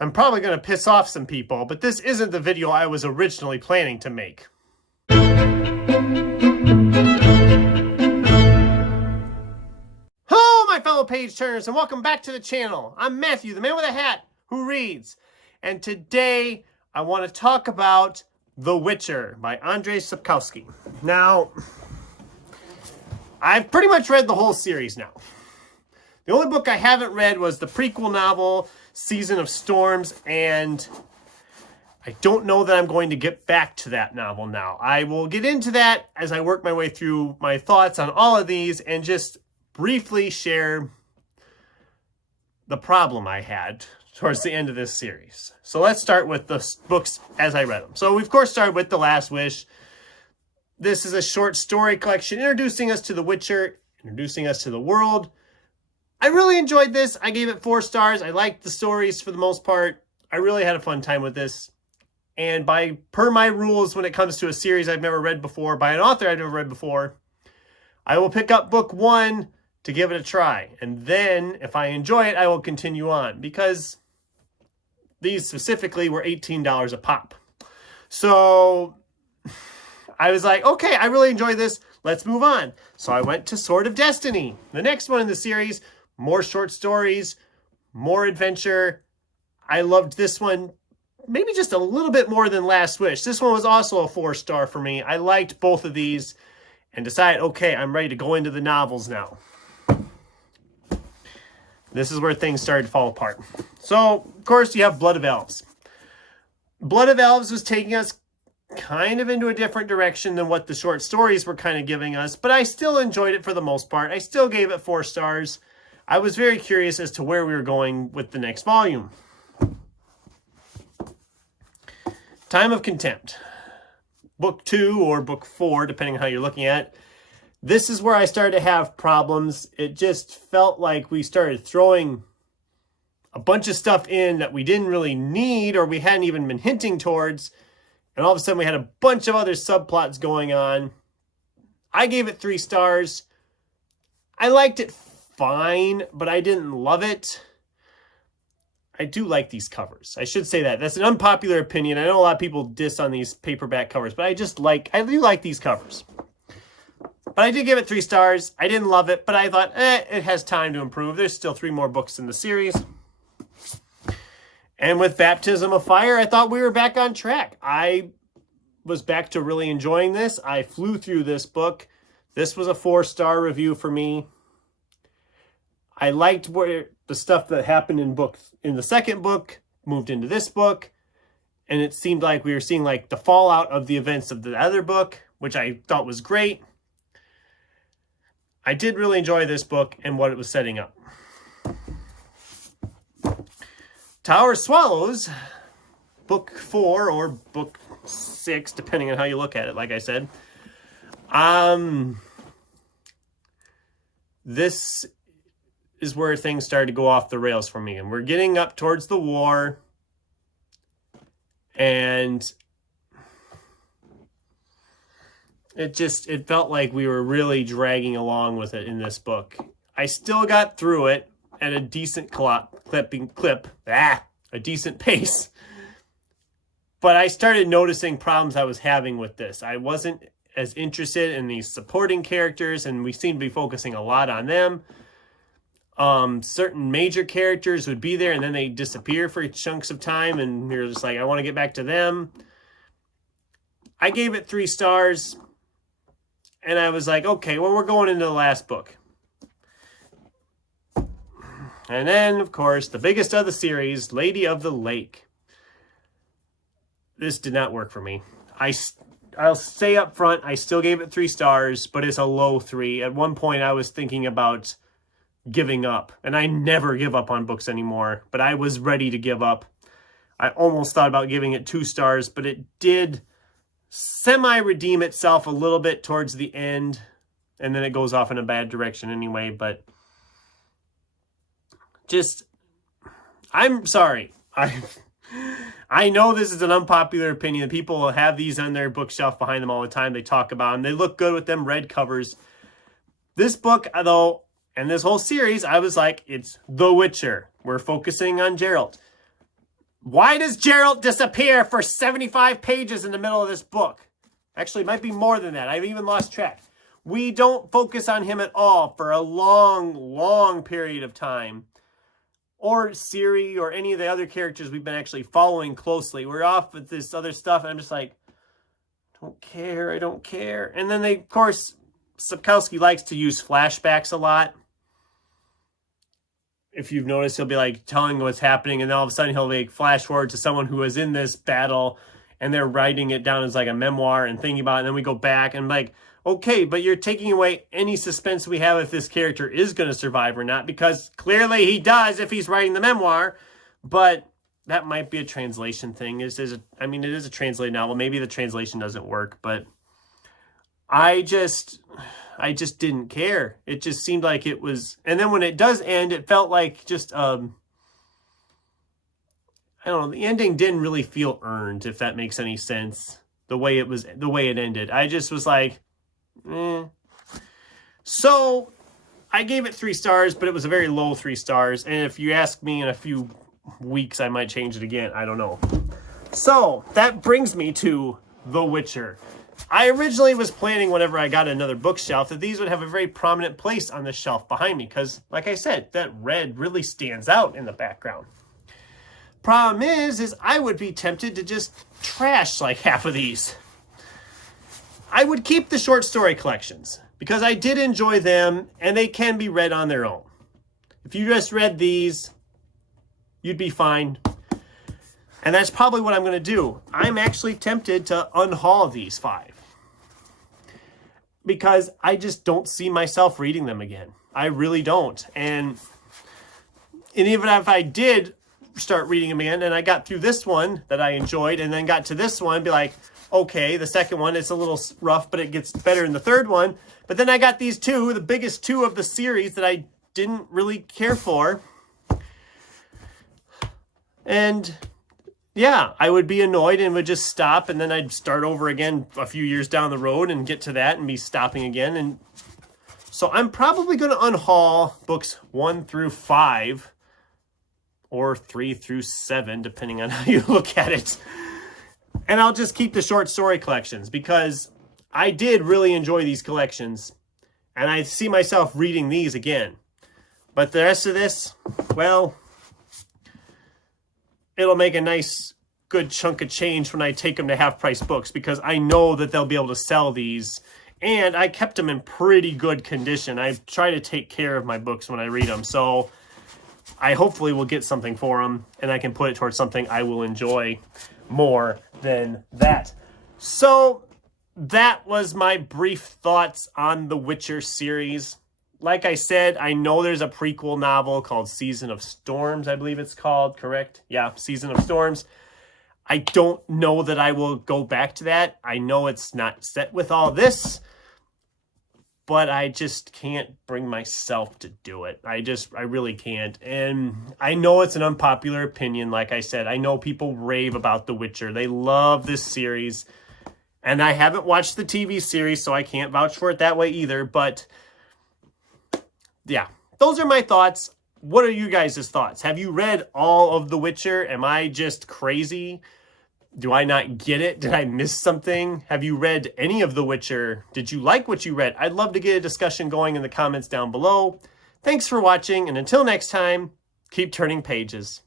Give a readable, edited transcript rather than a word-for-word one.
I'm probably going to piss off some people, but this isn't the video I was originally planning to make. Hello, my fellow page turners, and welcome back to the channel. I'm Matthew, the man with a hat who reads, and today I want to talk about The Witcher by Andrzej Sapkowski. Now, I've pretty much read the whole series now. The only book I haven't read was the prequel novel, Season of Storms, and I don't know that I'm going to get back to that novel now. I will get into that as I work my way through my thoughts on all of these and just briefly share the problem I had towards the end of this series. So let's start with the books as I read them. So we, of course, started with The Last Wish. This is a short story collection introducing us to The Witcher, introducing us to the world. I really enjoyed this. I gave it 4 stars. I liked the stories for the most part. I really had a fun time with this. And per my rules when it comes to a series I've never read before, by an author I've never read before, I will pick up book 1 to give it a try. And then, if I enjoy it, I will continue on. Because these specifically were $18 a pop. So I was like, okay, I really enjoyed this. Let's move on. So I went to Sword of Destiny, the next one in the series. More short stories, more adventure. I loved this one maybe just a little bit more than Last Wish. This one was also a 4-star for me. I liked both of these and decided, okay, I'm ready to go into the novels now. This is where things started to fall apart. So, of course, you have Blood of Elves. Blood of Elves was taking us kind of into a different direction than what the short stories were kind of giving us, but I still enjoyed it for the most part. I still gave it 4 stars. I was very curious as to where we were going with the next volume. Time of Contempt. Book 2 or book 4, depending on how you're looking at it. This is where I started to have problems. It just felt like we started throwing a bunch of stuff in that we didn't really need or we hadn't even been hinting towards. And all of a sudden we had a bunch of other subplots going on. I gave it 3 stars. I liked it fine, but I didn't love it. I do like these covers. I should say that. That's an unpopular opinion. I know a lot of people diss on these paperback covers, but I do like these covers. But I did give it 3 stars. I didn't love it, but I thought, it has time to improve. There's still 3 more books in the series. And with Baptism of Fire, I thought we were back on track. I was back to really enjoying this. I flew through this book. This was a 4-star review for me. I liked where the stuff that happened in the second book moved into this book. And it seemed like we were seeing like the fallout of the events of the other book, which I thought was great. I did really enjoy this book and what it was setting up. Tower of Swallows, book 4 or book 6, depending on how you look at it, like I said. This is where things started to go off the rails for me. And we're getting up towards the war. And it felt like we were really dragging along with it in this book. I still got through it at a decent a decent pace. But I started noticing problems I was having with this. I wasn't as interested in these supporting characters, and we seem to be focusing a lot on them. Certain major characters would be there and then they disappear for chunks of time and you're just like, I want to get back to them. I gave it 3 stars and I was like, okay, well, we're going into the last book. And then, of course, the biggest of the series, Lady of the Lake. This did not work for me. I'll say up front, I still gave it 3 stars, but it's a low 3. At one point, I was thinking about giving up, and I never give up on books anymore, but I was ready to give up. I almost thought about giving it 2 stars, but it did semi-redeem itself a little bit towards the end, and then it goes off in a bad direction anyway, but just, I'm sorry. I know this is an unpopular opinion. People have these on their bookshelf behind them all the time. They talk about them. They look good with them red covers. This book, though, and this whole series, I was like, it's The Witcher. We're focusing on Geralt. Why does Geralt disappear for 75 pages in the middle of this book? Actually, it might be more than that. I've even lost track. We don't focus on him at all for a long, long period of time. Or Ciri or any of the other characters we've been actually following closely. We're off with this other stuff, and I'm just like, don't care, I don't care. And then of course, Sapkowski likes to use flashbacks a lot. If you've noticed, he'll be like telling what's happening, and then all of a sudden he'll like flash forward to someone who was in this battle, and they're writing it down as like a memoir and thinking about it, and then we go back and like, okay, but you're taking away any suspense we have if this character is going to survive or not, because clearly he does if he's writing the memoir, but that might be a translation thing. It is a translated novel. Maybe the translation doesn't work, but I just didn't care. It just seemed like it was, and then when it does end, it felt like just, I don't know, the ending didn't really feel earned, if that makes any sense, the way it ended. I just was like, So I gave it 3 stars, but it was a very low 3 stars. And if you ask me in a few weeks, I might change it again. I don't know. So that brings me to The Witcher. I originally was planning whenever I got another bookshelf that these would have a very prominent place on the shelf behind me. Because, like I said, that red really stands out in the background. Problem is I would be tempted to just trash like half of these. I would keep the short story collections because I did enjoy them and they can be read on their own. If you just read these, you'd be fine. And that's probably what I'm going to do. I'm actually tempted to unhaul these 5 because I just don't see myself reading them again. I really don't. And even if I did start reading them again and I got through this one that I enjoyed and then got to this one, be like, okay, the second one, it's a little rough, but it gets better in the third one. But then I got these 2, the biggest 2 of the series that I didn't really care for. And yeah, I would be annoyed and would just stop, and then I'd start over again a few years down the road and get to that and be stopping again. And so I'm probably going to unhaul books 1 through 5 or 3 through 7, depending on how you look at it. And I'll just keep the short story collections because I did really enjoy these collections. And I see myself reading these again. But the rest of this, well, it'll make a nice, good chunk of change when I take them to half-price books because I know that they'll be able to sell these. And I kept them in pretty good condition. I try to take care of my books when I read them. So I hopefully will get something for them and I can put it towards something I will enjoy more than that. So that was my brief thoughts on the Witcher series. Like I said, I know there's a prequel novel called Season of Storms, I believe it's called, correct? Yeah, Season of Storms. I don't know that I will go back to that. I know it's not set with all this, but I just can't bring myself to do it. I really can't. And I know it's an unpopular opinion, like I said. I know people rave about The Witcher. They love this series. And I haven't watched the TV series, so I can't vouch for it that way either. But yeah, those are my thoughts. What are you guys' thoughts? Have you read all of The Witcher? Am I just crazy? Do I not get it? Did I miss something? Have you read any of The Witcher? Did you like what you read? I'd love to get a discussion going in the comments down below. Thanks for watching, and until next time, keep turning pages.